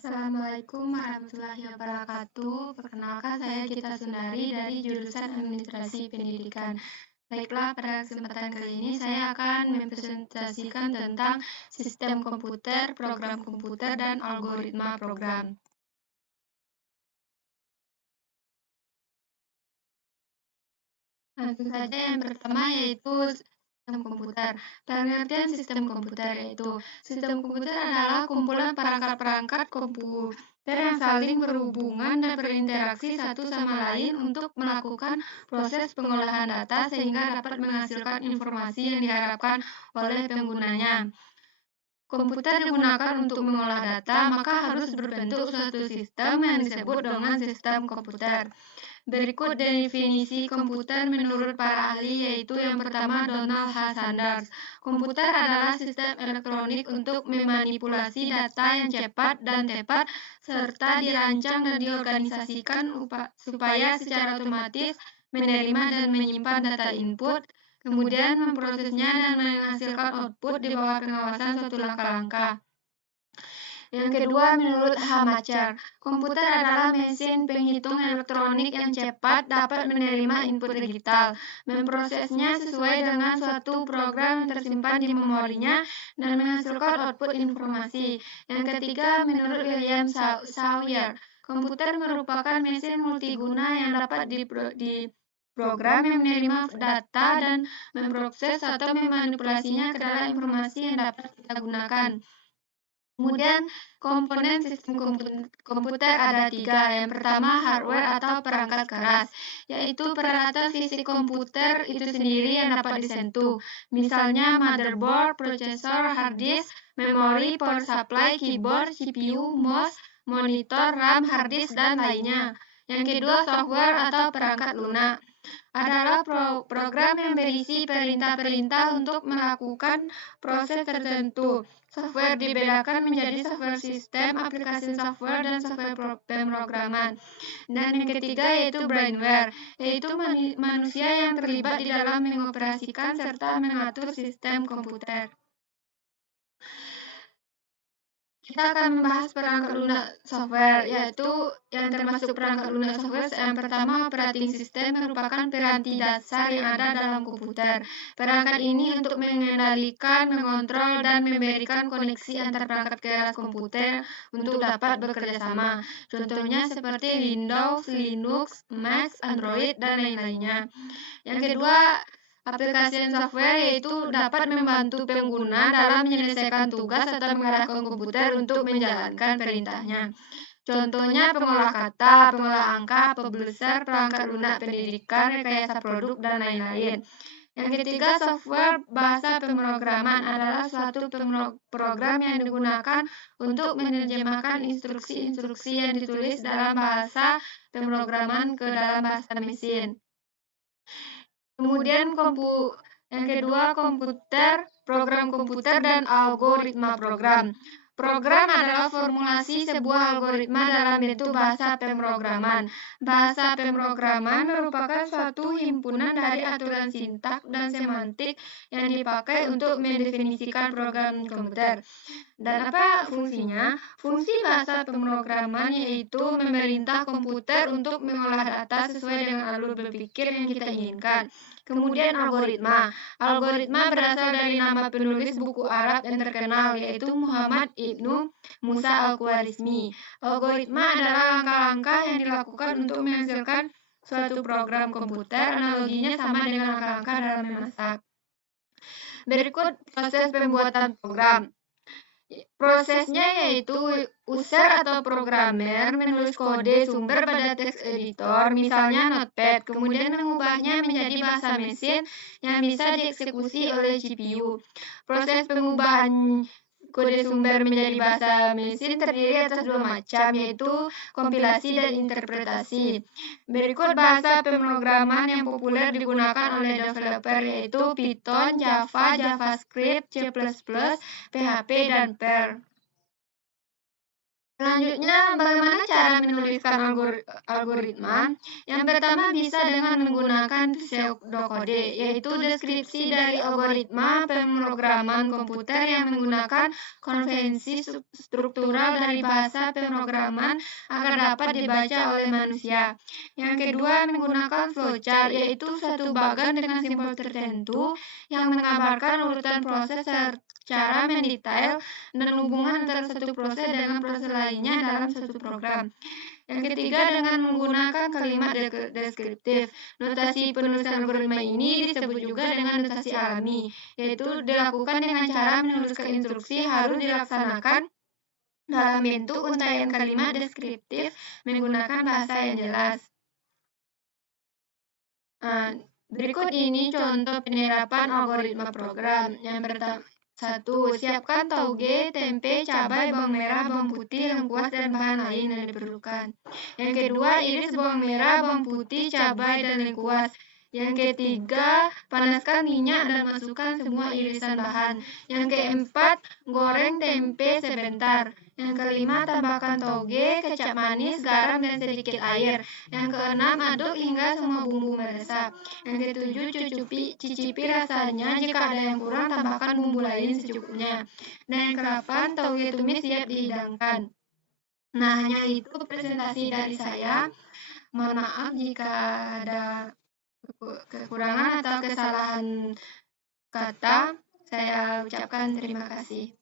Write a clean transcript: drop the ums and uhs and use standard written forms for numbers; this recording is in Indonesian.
Assalamualaikum warahmatullahi wabarakatuh. Perkenalkan saya Gita Sundari dari jurusan Administrasi Pendidikan. Baiklah, pada kesempatan kali ini saya akan mempresentasikan tentang sistem komputer, program komputer, dan algoritma program. Langsung saja yang pertama yaitu sistem komputer. Pengertian sistem komputer yaitu sistem komputer adalah kumpulan perangkat-perangkat komputer yang saling berhubungan dan berinteraksi satu sama lain untuk melakukan proses pengolahan data sehingga dapat menghasilkan informasi yang diharapkan oleh penggunanya. Komputer digunakan untuk mengolah data, maka harus berbentuk suatu sistem yang disebut dengan sistem komputer. Berikut definisi komputer menurut para ahli, yaitu yang pertama Donald H. Sanders. Komputer adalah sistem elektronik untuk memanipulasi data yang cepat dan tepat, serta dirancang dan diorganisasikan supaya secara otomatis menerima dan menyimpan data input, kemudian memprosesnya dan menghasilkan output di bawah pengawasan suatu langkah-langkah. Yang kedua, menurut Hamacher, komputer adalah mesin penghitung elektronik yang cepat, dapat menerima input digital, memprosesnya sesuai dengan suatu program yang tersimpan di memorinya, dan menghasilkan output informasi. Yang ketiga, menurut William Sawyer, komputer merupakan mesin multiguna yang dapat program yang menerima data dan memproses atau memanipulasinya ke dalam informasi yang dapat kita gunakan. Kemudian, komponen sistem komputer ada tiga. Yang pertama, hardware atau perangkat keras, yaitu peralatan fisik komputer itu sendiri yang dapat disentuh. Misalnya motherboard, prosesor, hard disk, memori, power supply, keyboard, CPU, mouse, monitor, RAM, hard disk, dan lainnya. Yang kedua, software atau perangkat lunak adalah program yang berisi perintah-perintah untuk melakukan proses tertentu. Software dibedakan menjadi software sistem, aplikasi software, dan software pemrograman. Dan yang ketiga yaitu brainware, yaitu manusia yang terlibat di dalam mengoperasikan serta mengatur sistem komputer. Kita akan membahas perangkat lunak software, yaitu yang termasuk perangkat lunak software. Yang pertama, operating system merupakan piranti dasar yang ada dalam komputer. Perangkat ini untuk mengendalikan, mengontrol, dan memberikan koneksi antar perangkat keras komputer untuk dapat bekerja sama. Contohnya seperti Windows, Linux, Mac, Android, dan lain-lainnya. Yang kedua, aplikasi software yaitu dapat membantu pengguna dalam menyelesaikan tugas atau mengarahkan komputer untuk menjalankan perintahnya. Contohnya pengolah kata, pengolah angka, publisher, perangkat lunak pendidikan, rekayasa produk, dan lain-lain. Yang ketiga, software bahasa pemrograman adalah suatu program yang digunakan untuk menerjemahkan instruksi-instruksi yang ditulis dalam bahasa pemrograman ke dalam bahasa mesin. Kemudian yang kedua, program komputer dan algoritma program. Program adalah formulasi sebuah algoritma dalam bentuk bahasa pemrograman. Bahasa pemrograman merupakan suatu himpunan dari aturan sintak dan semantik yang dipakai untuk mendefinisikan program komputer. Dan apa fungsinya? Fungsi bahasa pemrograman yaitu memerintah komputer untuk mengolah data sesuai dengan alur berpikir yang kita inginkan. Kemudian algoritma. Algoritma berasal dari nama penulis buku Arab yang terkenal, yaitu Muhammad Ibnu Musa Al-Khwarizmi. Algoritma adalah langkah-langkah yang dilakukan untuk menghasilkan suatu program komputer. Analoginya sama dengan langkah-langkah dalam memasak. Berikut proses pembuatan program. Prosesnya yaitu user atau programmer menulis kode sumber pada teks editor, misalnya Notepad, kemudian mengubahnya menjadi bahasa mesin yang bisa dieksekusi oleh GPU. Proses pengubahan kode sumber menjadi bahasa mesin terdiri atas dua macam, yaitu kompilasi dan interpretasi. Berikut bahasa pemrograman yang populer digunakan oleh developer yaitu Python, Java, JavaScript, C++, PHP, dan Perl. Selanjutnya, bagaimana cara menuliskan algoritma? Yang pertama bisa dengan menggunakan pseudokode, yaitu deskripsi dari algoritma pemrograman komputer yang menggunakan konvensi struktural dari bahasa pemrograman agar dapat dibaca oleh manusia. Yang kedua, menggunakan flowchart, yaitu suatu bagan dengan simbol tertentu yang menggambarkan urutan proses secara mendetail dan hubungan antara satu proses dengan proses lainnya dalam satu program. Yang ketiga, dengan menggunakan kalimat deskriptif. Notasi penulisan algoritma ini disebut juga dengan notasi alami, yaitu dilakukan dengan cara menuliskan instruksi harus dilaksanakan dalam bentuk untaian kalimat deskriptif menggunakan bahasa yang jelas. Berikut ini contoh penerapan algoritma program. Yang pertama, 1. Siapkan tauge, tempe, cabai, bawang merah, bawang putih, lengkuas, dan bahan lain yang diperlukan. Yang kedua, iris bawang merah, bawang putih, cabai, dan lengkuas. Yang ketiga, panaskan minyak dan masukkan semua irisan bahan. Yang keempat, goreng tempe sebentar. Yang kelima, tambahkan tauge, kecap manis, garam, dan sedikit air. Yang keenam, aduk hingga semua bumbu meresap. Yang ketujuh, cicipi rasanya. Jika ada yang kurang, tambahkan bumbu lain secukupnya. Dan yang kedelapan, tauge tumis siap dihidangkan. Nah, hanya itu presentasi dari saya. Mohon maaf jika ada kekurangan atau kesalahan kata. Saya ucapkan terima kasih.